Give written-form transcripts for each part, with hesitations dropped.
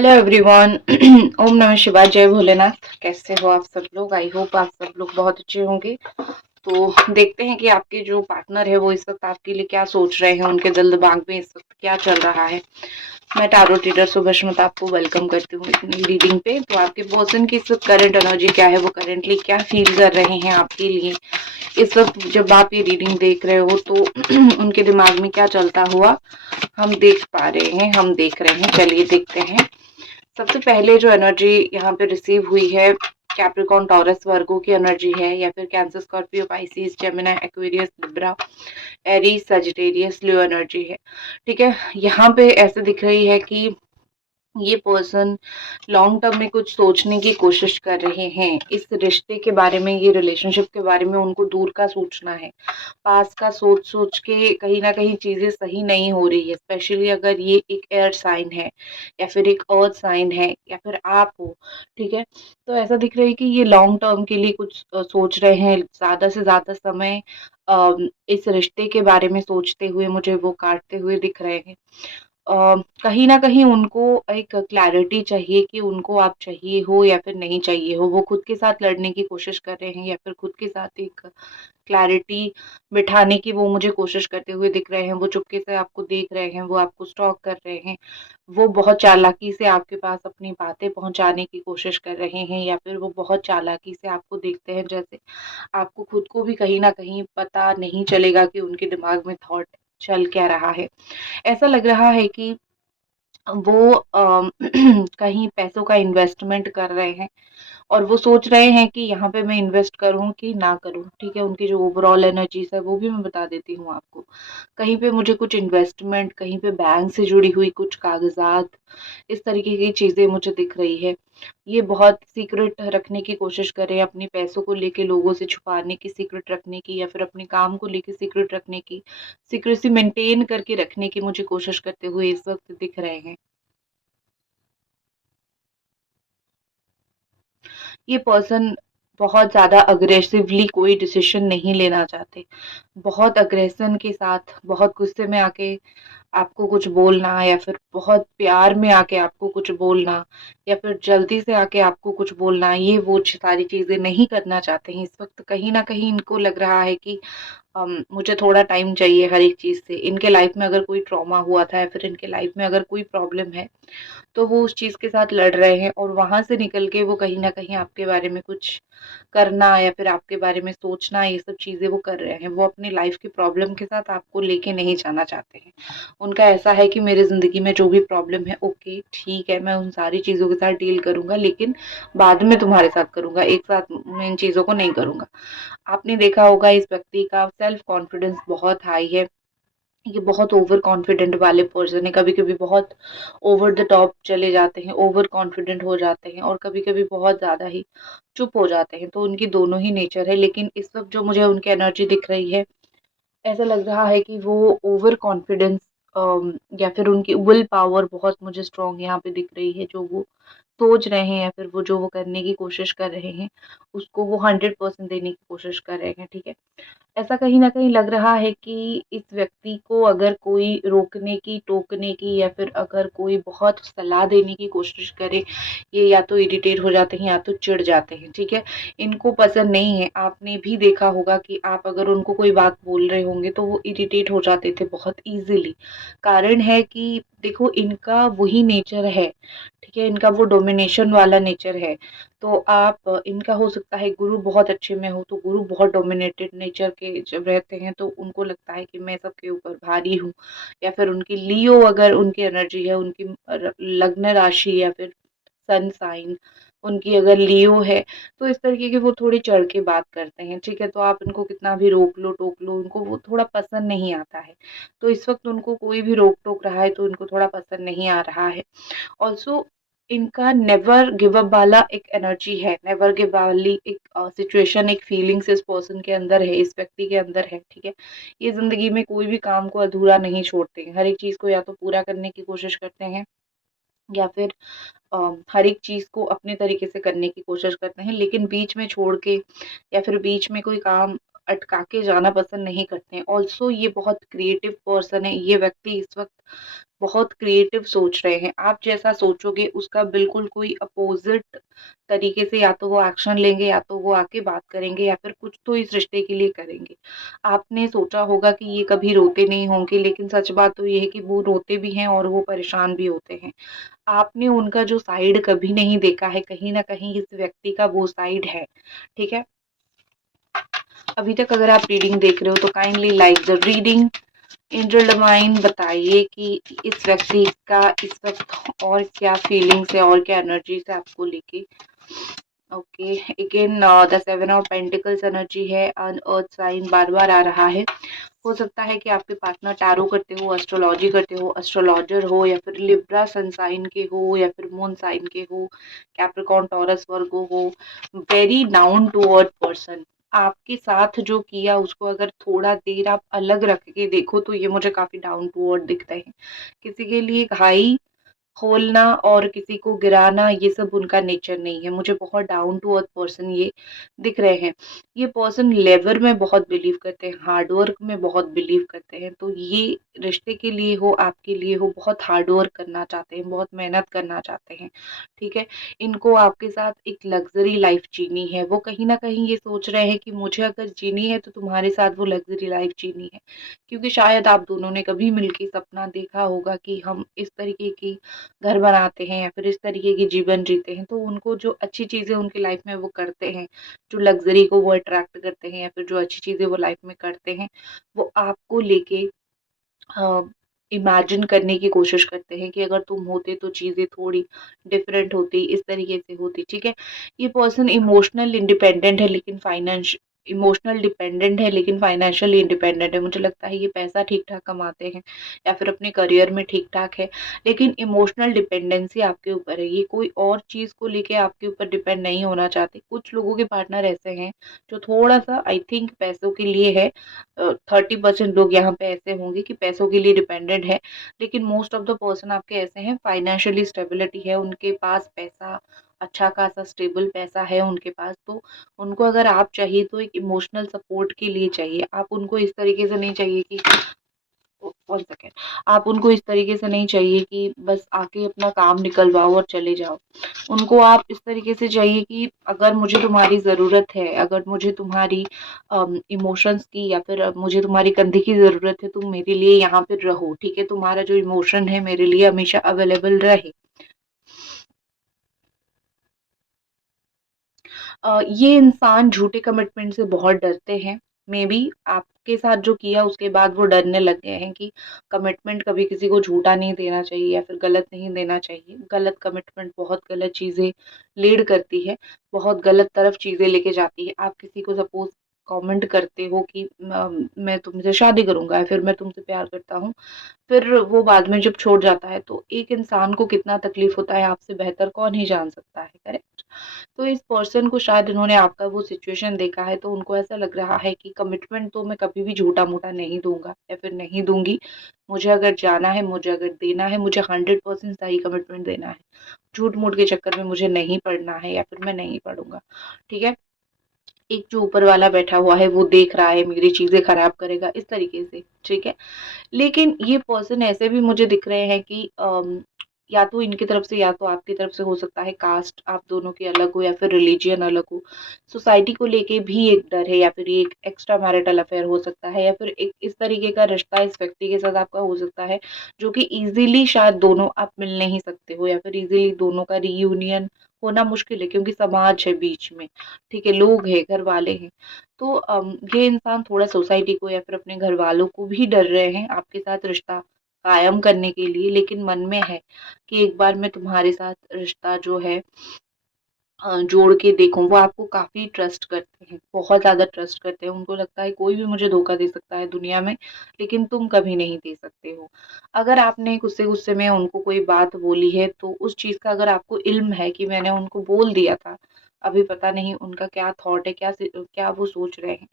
Hello everyone. ओम नमः शिवाय, जय भोलेनाथ। कैसे हो आप सब लोग? आई होप आप सब लोग बहुत अच्छे होंगे। तो देखते हैं कि आपके जो पार्टनर है वो इस वक्त आपके लिए क्या सोच रहे हैं, उनके दिल दिमाग में इस वक्त क्या चल रहा है। मैं टैरो रीडर सुभश्मत आपको वेलकम करती हूँ इतनी रीडिंग पे। तो आपके पर्सन की इस वक्त करंट एनर्जी क्या है, वो करेंटली क्या फील कर रहे हैं आपके लिए इस वक्त जब आप ये रीडिंग देख रहे हो, तो उनके दिमाग में क्या चलता हुआ हम देख पा रहे हैं, हम देख रहे हैं। चलिए देखते हैं। सबसे पहले जो एनर्जी यहाँ पे रिसीव हुई है, कैप्रिकॉन टॉरस वर्गो की एनर्जी है, या फिर cancer Scorpio Pisces Gemini Aquarius Libra Aries Sagittarius Leo energy है। ठीक है, यहाँ पे ऐसे दिख रही है कि ये पर्सन लॉन्ग टर्म में कुछ सोचने की कोशिश कर रहे हैं। इस रिश्ते के बारे में, ये रिलेशनशिप के बारे में उनको दूर का सोचना है। पास का सोच सोच के कहीं ना कहीं चीजें सही नहीं हो रही है, स्पेशली अगर ये एक एयर साइन है या फिर एक अर्थ साइन है या फिर आप हो। ठीक है, तो ऐसा दिख रहा है कि ये लॉन्ग टर्म के लिए कुछ सोच रहे हैं। ज्यादा से ज्यादा समय इस रिश्ते के बारे में सोचते हुए मुझे वो काटते हुए दिख रहे हैं। कहीं न कहीं उनको एक क्लैरिटी चाहिए कि उनको आप चाहिए हो या फिर नहीं चाहिए हो। वो खुद के साथ लड़ने की कोशिश कर रहे हैं या फिर खुद के साथ एक क्लैरिटी बिठाने की वो मुझे कोशिश करते हुए दिख रहे हैं। वो चुपके से आपको देख रहे हैं, वो आपको स्टॉक कर रहे हैं। वो बहुत चालाकी से आपके पास अपनी बातें पहुँचाने की कोशिश कर रहे हैं, या फिर वो बहुत चालाकी से आपको देखते हैं, जैसे आपको खुद को भी कहीं न कहीं पता नहीं चलेगा कि उनके दिमाग में थॉट चल क्या रहा है। ऐसा लग रहा है कि वो कहीं पैसों का इन्वेस्टमेंट कर रहे हैं और वो सोच रहे हैं कि यहाँ पे मैं इन्वेस्ट करूँ कि ना करूँ। ठीक है, उनकी जो ओवरऑल एनर्जीज है वो भी मैं बता देती हूँ आपको। कहीं पे मुझे कुछ इन्वेस्टमेंट, कहीं पे बैंक से जुड़ी हुई कुछ कागजात, इस तरीके की चीजें मुझे दिख रही है। ये बहुत सीक्रेट रखने की कोशिश कर रहे हैं, अपने पैसों को लेके लोगों से छुपाने की, सीक्रेट रखने की, या फिर अपने काम को लेके सीक्रेट रखने की, सीक्रेसी मेंटेन करके रखने की मुझे कोशिश करते हुए इस वक्त दिख रहे हैं। ये पर्सन बहुत ज़्यादा अग्रेसिवली कोई डिसीजन नहीं लेना चाहते। बहुत अग्रेशन के साथ, बहुत गुस्से में आके आपको कुछ बोलना, या फिर बहुत प्यार में आके आपको कुछ बोलना, या फिर जल्दी से आके आपको कुछ बोलना, ये वो सारी चीज़ें नहीं करना चाहते हैं। इस वक़्त कहीं न कहीं इनको लग रहा है कि मुझे थोड़ा टाइम चाहिए हर एक चीज़ से। इनके लाइफ में अगर कोई ट्रॉमा हुआ था या फिर इनके लाइफ में अगर कोई प्रॉब्लम है, तो वो उस चीज़ के साथ लड़ रहे हैं, और वहाँ से निकल के वो कहीं न कहीं आपके बारे में कुछ करना या फिर आपके बारे में सोचना, ये सब चीज़ें वो कर रहे हैं। वो अपनी लाइफ़ की प्रॉब्लम के साथ आपको लेके नहीं जाना चाहते हैं। उनका ऐसा है कि मेरी ज़िंदगी में जो भी प्रॉब्लम है, ओके, ठीक है, मैं उन सारी चीज़ों के साथ डील करूँगा, लेकिन बाद में तुम्हारे साथ करूँगा, एक साथ मैं इन चीज़ों को नहीं करूँगा। आपने देखा होगा इस व्यक्ति का सेल्फ कॉन्फिडेंस बहुत हाई है। ये बहुत ओवर कॉन्फिडेंट वाले पर्सन है। कभी-कभी बहुत ओवर द टॉप चले जाते हैं, ओवर कॉन्फिडेंट हो जाते हैं, और कभी-कभी बहुत ज़्यादा ही चुप हो जाते हैं। तो उनकी दोनों ही नेचर है, लेकिन इस वक़्त जो मुझे उनकी एनर्जी दिख रही है, ऐसा लग रहा है कि वो ओवर कॉन्फिडेंस, या फिर उनकी विल पावर बहुत मुझे स्ट्रॉन्ग यहाँ पे दिख रही है। जो वो सोच रहे हैं या फिर वो जो वो करने की कोशिश कर रहे हैं, उसको वो 100% देने की कोशिश कर रहे हैं। ठीक है? ऐसा कहीं न कहीं लग रहा है कि इस व्यक्ति को अगर कोई रोकने की, टोकने की, या फिर अगर कोई बहुत सलाह देने की कोशिश करे, ये या तो इरिटेट हो जाते हैं या तो चिढ़ जाते हैं, ठीक है? इनको पसंद नहीं है। आपने भी देखा होगा कि आप अगर उनको कोई बात बोल रहे होंगे तो वो इरिटेट हो जाते थे बहुत ईज़िली। कारण है कि देखो, इनका वही नेचर है, ठीक है? इनका वो डोमिनेशन वाला नेचर है। तो आप, इनका हो सकता है गुरु बहुत अच्छे में हो, तो गुरु बहुत डोमिनेटेड नेचर के जब रहते हैं तो उनको लगता है कि मैं सबके ऊपर भारी हूँ, या फिर उनकी लियो अगर उनकी एनर्जी है, उनकी लग्न राशि या फिर सन साइन उनकी अगर लियो है, तो इस तरीके की वो थोड़ी चढ़ के बात करते हैं। ठीक है, तो आप इनको कितना भी रोक लो, टोक लो, उनको वो थोड़ा पसंद नहीं आता है। तो इस वक्त उनको कोई भी रोक टोक रहा है तो उनको थोड़ा पसंद नहीं आ रहा है। ऑल्सो इनका नेवर गिव अप वाला एक एनर्जी है, नेवर गिव वाली एक सिचुएशन, एक फीलिंग्स इस पर्सन के अंदर है, इस व्यक्ति के अंदर है। ठीक है, ये जिंदगी में कोई भी काम को अधूरा नहीं छोड़ते हैं, हर एक चीज को या तो पूरा करने की कोशिश करते हैं, या फिर हर एक चीज को अपने तरीके से करने की कोशिश करते हैं, लेकिन बीच में छोड़ के या फिर बीच में कोई काम अटका के जाना पसंद नहीं करते हैं। ऑल्सो ये बहुत क्रिएटिव पर्सन है, ये व्यक्ति इस वक़्त बहुत क्रिएटिव सोच रहे हैं। आप जैसा सोचोगे उसका बिल्कुल कोई अपोज़िट तरीके से या तो वो एक्शन लेंगे या तो वो आके बात करेंगे या फिर कुछ तो इस रिश्ते के लिए करेंगे। आपने सोचा होगा कि ये कभी रोते नहीं होंगे, लेकिन सच बात तो ये है कि वो रोते भी हैं और वो परेशान भी होते हैं। आपने उनका जो साइड कभी नहीं देखा है, कहीं न कहीं इस व्यक्ति का वो साइड है, ठीक है? अभी तक अगर आप रीडिंग देख रहे हो तो kindly like the reading. Angel divine बताइए कि इस व्यक्ति का इस वक़्त और क्या फीलिंग्स है और क्या एनर्जीज़ है आपको लेके। Okay, again the 7 of pentacles energy है, अनअर्थ साइन बार-बार आ रहा है। हो सकता है कि आपके पार्टनर टैरो करते हो, एस्ट्रोलॉजी करते हो, एस्ट्रोलॉजर हो या फिर लिब्रा सन साइन के हो या फिर मून साइन के हो, कैप्रिकॉर्न, टॉरस, वर्गो हो। Very down to earth person. आपके साथ जो किया उसको अगर थोड़ा देर आप अलग रख के देखो तो ये मुझे काफ़ी डाउन टू अर्थ दिखते हैं। किसी के लिए हाई खोलना और किसी को गिराना ये सब उनका नेचर नहीं है। मुझे बहुत डाउन टू अर्थ पर्सन ये दिख रहे हैं। ये पर्सन लेबर में बहुत बिलीव करते हैं, हार्ड वर्क में बहुत बिलीव करते हैं। तो ये रिश्ते के लिए हो, आपके लिए हो, बहुत हार्ड वर्क करना चाहते हैं, बहुत मेहनत करना चाहते हैं, ठीक है? इनको आपके साथ एक लग्ज़री लाइफ़ जीनी है। वो कहीं न कहीं ये सोच रहे हैं कि मुझे अगर जीनी है तो तुम्हारे साथ वो लग्ज़री लाइफ़ जीनी है। क्योंकि शायद आप दोनों ने कभी मिलके सपना देखा होगा कि हम इस तरीके की घर बनाते हैं या फिर इस तरीके की जीवन जीते हैं, तो उनको जो अच्छी चीज़ें उनकी लाइफ में वो करते हैं, जो लग्ज़री को वो अट्रैक्ट करते हैं या फिर जो अच्छी चीज़ें वो लाइफ में करते हैं, वो आपको लेके अ, इमेजिन करने की कोशिश करते हैं कि अगर तुम होते तो चीज़ें थोड़ी डिफरेंट होती, इस तरीके से होती, ठीक है? ये पर्सन इमोशनल इंडिपेंडेंट है लेकिन इमोशनल डिपेंडेंट है लेकिन फाइनेंशियली इंडिपेंडेंट है। मुझे लगता है ये पैसा ठीक-ठाक कमाते हैं या फिर अपने करियर में ठीक-ठाक है, लेकिन इमोशनल डिपेंडेंसी आपके ऊपर है। ये कोई और चीज़ को लेके आपके ऊपर डिपेंड नहीं होना चाहते। कुछ लोगों के पार्टनर ऐसे हैं जो थोड़ा-सा आई थिंक पैसों के लिए है। 30% लोग यहाँ पे ऐसे होंगे कि पैसों के लिए डिपेंडेंट है, लेकिन मोस्ट ऑफ द पर्सन आपके ऐसे हैं फाइनेंशियली स्टेबिलिटी है, उनके पास पैसा अच्छा खासा स्टेबल पैसा है उनके पास, तो उनको अगर आप चाहिए तो एक इमोशनल सपोर्ट के लिए चाहिए। आप उनको इस तरीके से नहीं चाहिए कि 1 सेकंड, आप उनको इस तरीके से नहीं चाहिए कि बस आके अपना काम निकलवाओ और चले जाओ। उनको आप इस तरीके से चाहिए कि अगर मुझे तुम्हारी ज़रूरत है, अगर मुझे तुम्हारी इमोशंस की या फिर मुझे तुम्हारी कंधे की ज़रूरत है, तुम मेरे लिए यहाँ पे रहो, ठीक है? तुम्हारा जो इमोशन है मेरे लिए हमेशा अवेलेबल रहे। ये इंसान झूठे कमिटमेंट से बहुत डरते हैं। मेबी आपके साथ जो किया उसके बाद वो डरने लग गए हैं कि कमिटमेंट कभी किसी को झूठा नहीं देना चाहिए या फिर गलत नहीं देना चाहिए। गलत कमिटमेंट बहुत गलत चीज़ें लीड करती है, बहुत गलत तरफ चीज़ें लेके जाती है। आप किसी को सपोज़ कमेंट करते हो कि मैं तुमसे शादी करूँगा या फिर मैं तुमसे प्यार करता हूँ। फिर वो बाद में जब छोड़ जाता है तो एक इंसान को कितना तकलीफ होता है आपसे बेहतर कौन ही जान सकता है, करेक्ट? तो इस पर्सन को शायद इन्होंने आपका वो सिचुएशन देखा है तो उनको ऐसा लग रहा है कि कमिटमेंट तो मैं कभी भी झूठा-मूठा नहीं दूँगा या फिर नहीं दूँगी। मुझे अगर जाना है, मुझे अगर देना है, मुझे 100% सही कमिटमेंट देना है। झूठ-मूठ के चक्कर में मुझे नहीं पड़ना है या फिर मैं नहीं पड़ूँगा, ठीक है? एक जो ऊपर वाला बैठा हुआ है वो देख रहा है मेरी चीज़ें खराब करेगा, इस तरीके से, ठीक है? लेकिन ये पर्सन ऐसे भी मुझे दिख रहे हैं कि या तो इनकी तरफ से या तो आपकी तरफ से हो सकता है कास्ट आप दोनों की अलग हो या फिर रिलीजियन अलग हो। सोसाइटी को लेके भी एक डर है या फिर ये एक एक्स्ट्रा मैरिटल अफेयर हो सकता है या फिर एक इस तरीके का रिश्ता इस व्यक्ति के साथ आपका हो सकता है, जो कि ईज़िली शायद दोनों आप मिल नहीं सकते हो या फिर ईज़िली दोनों का रियूनियन होना मुश्किल है क्योंकि समाज है बीच में, ठीक है? लोग हैं, घरवाले हैं। तो ये इंसान थोड़ा सोसाइटी को या फिर अपने घरवालों को भी डर रहे हैं आपके साथ रिश्ता कायम करने के लिए, लेकिन मन में है कि एक बार मैं तुम्हारे साथ रिश्ता जो है जोड़ के देखूँ। वो आपको काफ़ी ट्रस्ट करते हैं, बहुत ज़्यादा ट्रस्ट करते हैं। उनको लगता है कोई भी मुझे धोखा दे सकता है दुनिया में, लेकिन तुम कभी नहीं दे सकते हो। अगर आपने गुस्से-गुस्से में उनको कोई बात बोली है, तो उस चीज़ का अगर आपको इल्म है कि मैंने उनको बोल दिया था, अभी पता नहीं उनका क्या थॉट है, क्या वो सोच रहे हैं।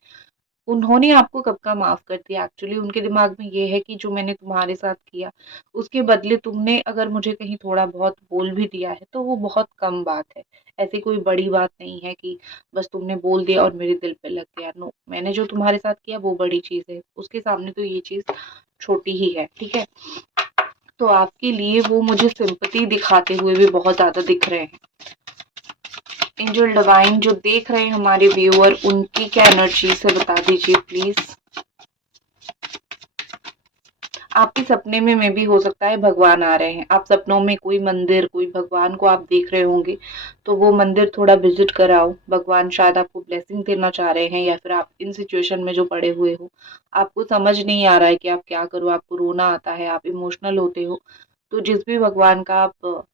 उन्होंने आपको कब का माफ़ कर दिया एक्चुअली उनके दिमाग में ये है कि जो मैंने तुम्हारे साथ किया, उसके बदले तुमने अगर मुझे कहीं थोड़ा बहुत बोल भी दिया है, तो वो बहुत कम बात है। ऐसी कोई बड़ी बात नहीं है कि बस तुमने बोल दिया और मेरे दिल पे लग गया। नो, मैंने जो तुम्हारे साथ किया वो बड़ी चीज़ है, उसके सामने तो ये चीज़ छोटी ही है, ठीक है? तो आपके लिए वो मुझे सिंपैथी दिखाते हुए भी बहुत ज़्यादा दिख रहे हैं। एंजल डिवाइन जो देख रहे हैं हमारे व्यूअर, उनकी क्या एनर्जी से बता दीजिए प्लीज़। आपके सपने में भी हो सकता है भगवान आ रहे हैं। आप सपनों में कोई मंदिर, कोई भगवान को आप देख रहे होंगे, तो वो मंदिर थोड़ा विजिट कराओ। भगवान शायद आपको ब्लेसिंग देना चाह रहे हैं, या फिर आप इन सिचुएशन में जो पड़े हुए हो, आपको समझ नहीं आ रहा है कि आप क्या करो, आपको रोना आता है, आप इमोशनल होते हो, तो जिस भी भगवान का आप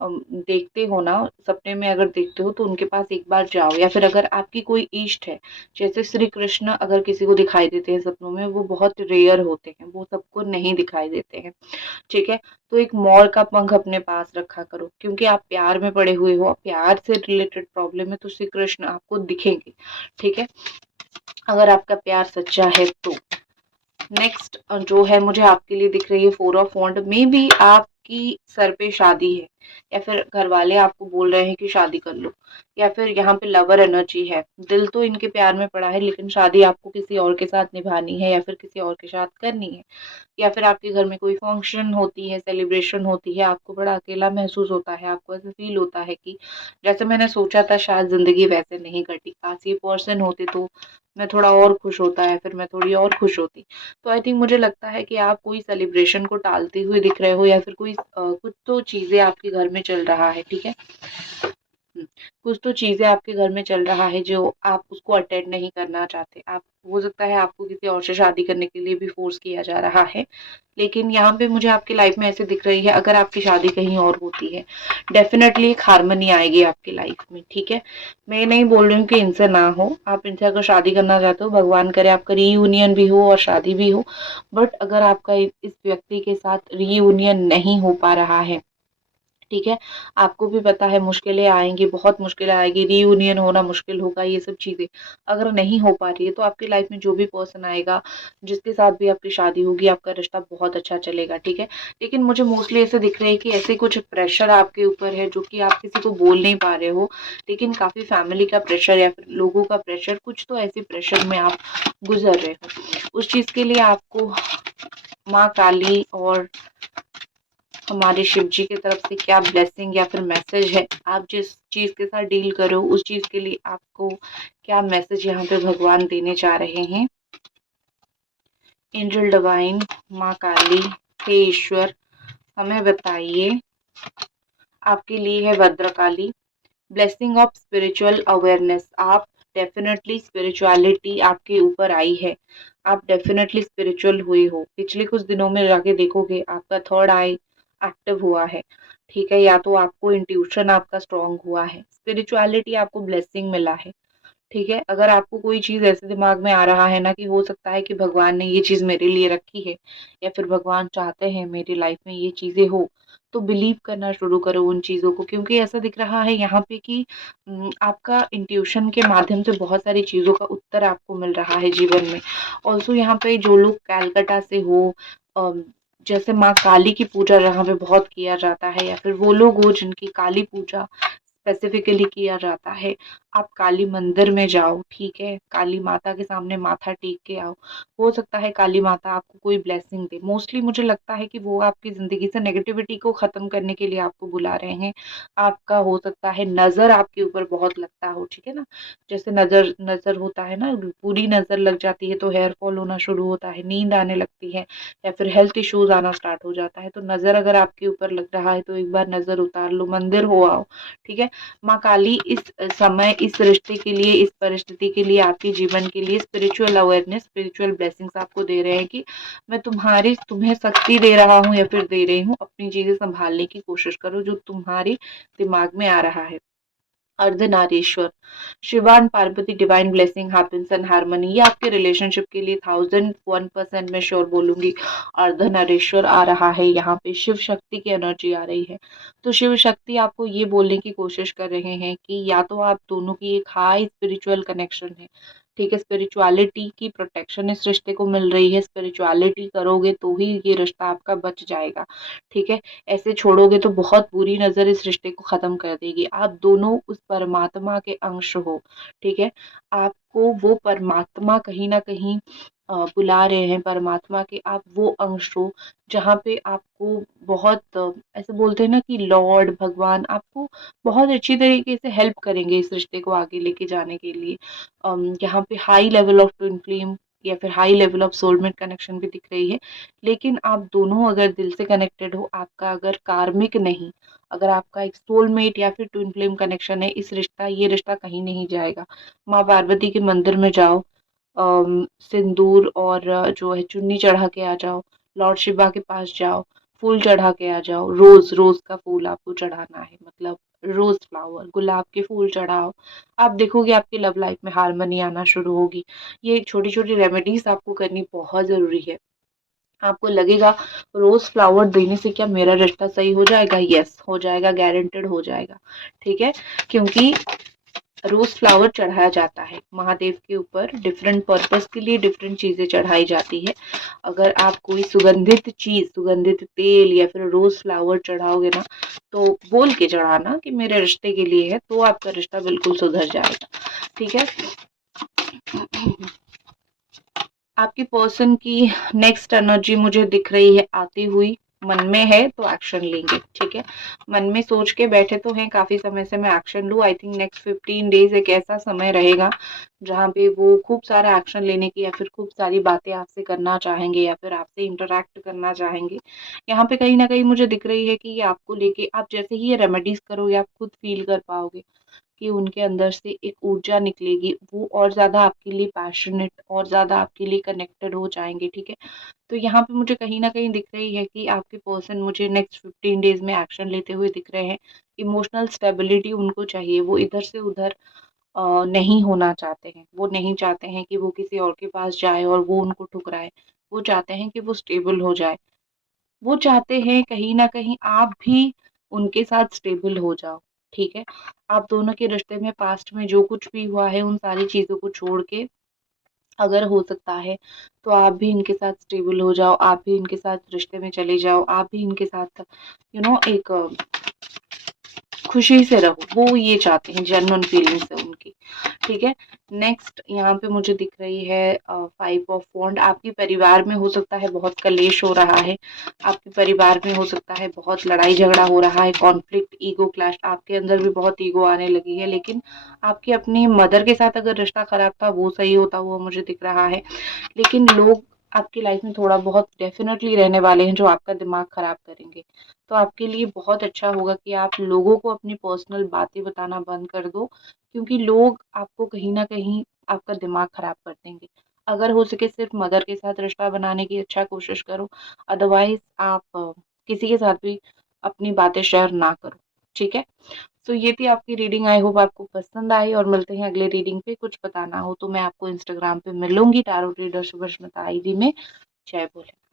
देखते हो ना, सपने में अगर देखते हो तो उनके पास एक बार जाओ। या फिर अगर आपकी कोई इष्ट है, जैसे श्री कृष्ण अगर किसी को दिखाई देते हैं सपनों में, वो बहुत रेयर होते हैं, वो सबको नहीं दिखाई देते हैं, ठीक है? तो एक मोर का पंख अपने पास रखा करो, क्योंकि आप प्यार में पड़े हुए हो, प्यार से रिलेटेड प्रॉब्लम है, तो श्री कृष्ण आपको दिखेंगे, ठीक है? अगर आपका प्यार सच्चा है तो। नेक्स्ट जो है मुझे आपके लिए दिख रही है 4 ऑफ वॉन्ड में भी आपकी सर पे शादी है, या फिर घर वाले आपको बोल रहे हैं कि शादी कर लो, या फिर यहाँ पे लवर एनर्जी है। दिल तो इनके प्यार में पड़ा है, लेकिन शादी आपको किसी और के साथ निभानी है या फिर किसी और के साथ करनी है। या फिर आपके घर में कोई फंक्शन होती है, सेलिब्रेशन होती है, आपको बड़ा अकेला महसूस होता है, आपको ऐसा फील होता है कि जैसे मैंने सोचा था शायद ज़िंदगी वैसे नहीं कटी, काश ये पर्सन होते तो मैं थोड़ा और खुश होता, है फिर मैं थोड़ी और खुश होती। तो आई थिंक मुझे लगता है कि आप कोई सेलिब्रेशन को टालते हुए दिख रहे हो, या फिर कोई कुछ तो चीज़ें आपके घर में चल रहा है, ठीक है? कुछ तो चीज़ें आपके घर में चल रहा है जो आप उसको अटेंड नहीं करना चाहते। आप, हो सकता है आपको किसी और से शादी करने के लिए भी फ़ोर्स किया जा रहा है। लेकिन यहाँ पे मुझे आपकी लाइफ़ में ऐसे दिख रही है, अगर आपकी शादी कहीं और होती है, डेफ़िनेटली एक हार्मनी आएगी आपकी लाइफ़ में, ठीक है? मैं ये नहीं बोल रही हूँ कि इनसे ना हो, आप इनसे अगर शादी करना चाहते हो, भगवान करे आपका रीयूनियन भी हो और शादी भी हो। बट अगर आपका इस व्यक्ति के साथ रीयूनियन नहीं हो पा रहा है, ठीक है? आपको भी पता है मुश्किलें आएँगी, बहुत मुश्किलें आएँगी, रीयूनियन होना मुश्किल होगा, ये सब चीज़ें। अगर नहीं हो पा रही है, तो आपकी लाइफ़ में जो भी पर्सन आएगा, जिसके साथ भी आपकी शादी होगी, आपका रिश्ता बहुत अच्छा चलेगा, ठीक है? लेकिन मुझे मोस्टली ऐसे दिख रहा है कि ऐसे कुछ प्रेशर आपके ऊपर है, जो कि आप किसी को बोल नहीं पा रहे हो, लेकिन काफ़ी फैमिली का प्रेशर या फिर लोगों का प्रेशर, कुछ तो ऐसे प्रेशर में आप गुज़र रहे हो। उस चीज़ के लिए आपको माँ काली और हमारे शिव जी की तरफ से क्या ब्लेसिंग या फिर मैसेज है, आप जिस चीज़ के साथ डील करो उस चीज़ के लिए आपको क्या मैसेज यहाँ पे भगवान देने जा रहे हैं। एंजल डिवाइन, माँ काली, हे ईश्वर, हमें बताइए। आपके लिए है Bhadrakali, blessing of spiritual awareness. आप डेफिनेटली स्पिरिचुअलिटी आपके ऊपर आई है, आप डेफिनेटली स्पिरिचुअल हुए हो। पिछले कुछ दिनों में जाके देखोगे आपका थर्ड आई एक्टिव हुआ है, ठीक है? या तो आपको इंट्यूशन आपका स्ट्रांग हुआ है, स्पिरिचुअलिटी आपको ब्लेसिंग मिला है, ठीक है? अगर आपको कोई चीज़ ऐसे दिमाग में आ रहा है ना कि हो सकता है कि भगवान ने ये चीज़ मेरे लिए रखी है, या फिर भगवान चाहते हैं मेरी लाइफ में ये चीज़ें हो, तो बिलीव करना शुरू करो उन चीज़ों को, क्योंकि ऐसा दिख रहा है यहाँ पे कि आपका इंट्यूशन के माध्यम से बहुत सारी चीज़ों का उत्तर आपको मिल रहा है जीवन में। ऑल्सो यहाँ पे जो लोग कलकत्ता से हो, अम, जैसे माँ काली की पूजा यहाँ पे बहुत किया जाता है, या फिर वो लोग हो जिनकी काली पूजा स्पेसिफिकली किया जाता है, आप काली मंदिर में जाओ, ठीक है? काली माता के सामने माथा टेक के आओ। हो सकता है काली माता आपको कोई ब्लेसिंग दे। मोस्टली मुझे लगता है कि वो आपकी ज़िंदगी से नेगेटिविटी को ख़त्म करने के लिए आपको बुला रहे हैं। आपका हो सकता है नज़र आपके ऊपर बहुत लगता हो, ठीक है ना? जैसे नज़र नज़र होता है ना, पूरी नज़र लग जाती है तो हेयर फॉल होना शुरू होता है, नींद आने लगती है, या फिर हेल्थ इश्यूज़ आना स्टार्ट हो जाता है। तो नज़र अगर आपके ऊपर लग रहा है तो एक बार नज़र उतार लो, मंदिर हो आओ, ठीक है? माँ काली इस समय, इस रिश्ते के लिए, इस परिस्थिति के लिए, आपके जीवन के लिए स्पिरिचुअल अवेयरनेस, स्पिरिचुअल ब्लेसिंग्स आपको दे रहे हैं कि मैं तुम्हें शक्ति दे रहा हूँ या फिर दे रही हूँ, अपनी चीजें संभालने की कोशिश करो जो तुम्हारे दिमाग में आ रहा है। Ardhanarishvara, Shiva and Parvati, divine blessing happens and harmony, ये आपके रिलेशनशिप के लिए 1001% मैं श्योर बोलूंगी। अर्धनारीश्वर आ रहा है, यहाँ पे शिव शक्ति की एनर्जी आ रही है। तो शिव शक्ति आपको ये बोलने की कोशिश कर रहे हैं कि या तो आप दोनों की एक हाई स्पिरिचुअल कनेक्शन है, ठीक है, स्पिरिचुअलिटी की प्रोटेक्शन इस रिश्ते को मिल रही है, स्पिरिचुअलिटी करोगे तो ही ये रिश्ता आपका बच जाएगा, ठीक है? ऐसे छोड़ोगे तो बहुत बुरी नज़र इस रिश्ते को ख़त्म कर देगी। आप दोनों उस परमात्मा के अंश हो, ठीक है? आपको वो परमात्मा कहीं न कहीं बुला रहे हैं, परमात्मा के आप वो अंश हो, जहाँ पे आपको बहुत ऐसे बोलते हैं ना कि लॉर्ड, भगवान आपको बहुत अच्छी तरीके से हेल्प करेंगे इस रिश्ते को आगे लेके जाने के लिए। यहाँ पे high level of twin flame या फिर high level of soulmate connection भी दिख रही है। लेकिन आप दोनों अगर दिल से कनेक्टेड हो, आपका अगर कार्मिक नहीं, अगर आपका एक सोलमेट या फिर ट्विन फ्लेम कनेक्शन है, ये रिश्ता कहीं नहीं जाएगा। माँ पार्वती के मंदिर में जाओ, सिंदूर और जो है चुन्नी चढ़ा के आ जाओ, लॉर्ड शिवा के पास जाओ, फूल चढ़ा के आ जाओ, रोज़ का फूल आपको चढ़ाना है, मतलब रोज़ फ्लावर, गुलाब के फूल चढ़ाओ। आप देखोगे आपकी लव लाइफ में हार्मनी आना शुरू होगी। ये छोटी-छोटी रेमेडीज़ आपको करनी बहुत ज़रूरी है। आपको लगेगा रोज़ फ्लावर देने से क्या मेरा रिश्ता सही हो जाएगा? यस, हो जाएगा, गारंटीड हो जाएगा, ठीक है? क्योंकि रोज़ फ्लावर चढ़ाया जाता है महादेव के ऊपर, डिफरेंट पर्पस के लिए डिफरेंट चीज़ें चढ़ाई जाती है। अगर आप कोई सुगंधित चीज़, सुगंधित तेल या फिर रोज़ फ्लावर चढ़ाओगे ना, तो बोल के चढ़ाना कि मेरे रिश्ते के लिए है, तो आपका रिश्ता बिल्कुल सुधर जाएगा, ठीक है? आपकी पर्सन की नेक्स्ट एनर्जी मुझे दिख रही है आती हुई, मन में है तो एक्शन लेंगे, ठीक है? मन में सोच के बैठे तो हैं काफ़ी समय से मैं एक्शन लूँ, आई थिंक नेक्स्ट 15 डेज़ एक ऐसा समय रहेगा, जहाँ पे वो खूब सारा एक्शन लेने की या फिर खूब सारी बातें आपसे करना चाहेंगे या फिर आपसे इंटरैक्ट करना चाहेंगे। यहाँ पे कहीं न कहीं मुझे दिख रही है कि ये आपको लेके आप जैसे ही ये रेमेडीज़ करोगे, आप खुद फ़ील कर पाओगे कि उनके अंदर से एक ऊर्जा निकलेगी, वो और ज़्यादा आपके लिए पैशनेट और ज़्यादा आपके लिए कनेक्टेड हो जाएँगे, ठीक है? तो यहाँ पे मुझे कहीं न कहीं दिख रही है कि आपके पर्सन मुझे नेक्स्ट 15 डेज़ में एक्शन लेते हुए दिख रहे हैं। इमोशनल स्टेबिलिटी उनको चाहिए, वो इधर से उधर नहीं होना चाहते हैं। वो नहीं चाहते हैं कि वो किसी और के पास जाए और वो उनको ठुकराए। वो चाहते हैं कि वो स्टेबल हो जाए। वो चाहते हैं कहीं न कहीं आप भी उनके साथ स्टेबल हो जाओ, ठीक है? आप दोनों के रिश्ते में पास्ट में जो कुछ भी हुआ है, उन सारी चीज़ों को छोड़ के अगर हो सकता है, तो आप भी इनके साथ स्टेबल हो जाओ, आप भी इनके साथ रिश्ते में चले जाओ, आप भी इनके साथ एक खुशी से रहो, वो ये चाहते हैं, जेन्युइन फीलिंग्स है उनकी, ठीक है? नेक्स्ट यहाँ पे मुझे दिख रही है 5 ऑफ वॉन्ड। आपके परिवार में हो सकता है बहुत कलेश हो रहा है, आपके परिवार में हो सकता है बहुत लड़ाई झगड़ा हो रहा है, कॉन्फ्लिक्ट, ईगो क्लैश, आपके अंदर भी बहुत ईगो आने लगी है, लेकिन आपकी अपनी मदर के साथ अगर रिश्ता खराब था, वो सही होता हुआ मुझे दिख रहा है। लेकिन लोग आपकी लाइफ में थोड़ा बहुत डेफ़िनेटली रहने वाले हैं जो आपका दिमाग खराब करेंगे। तो आपके लिए बहुत अच्छा होगा कि आप लोगों को अपनी पर्सनल बातें बताना बंद कर दो, क्योंकि लोग आपको कहीं न कहीं आपका दिमाग खराब कर देंगे। अगर हो सके सिर्फ़ मदर के साथ रिश्ता बनाने की अच्छा कोशिश करो, अदरवाइज़ आप किसी के साथ भी अपनी बातें शेयर ना करो, ठीक है? तो ये थी आपकी रीडिंग, आई होप आपको पसंद आई और मिलते हैं अगले रीडिंग पे। कुछ बताना हो तो मैं आपको इंस्टाग्राम पे मिलूँगी, टैरो रीडर सुभश्मिता आईडी में। जय भोले।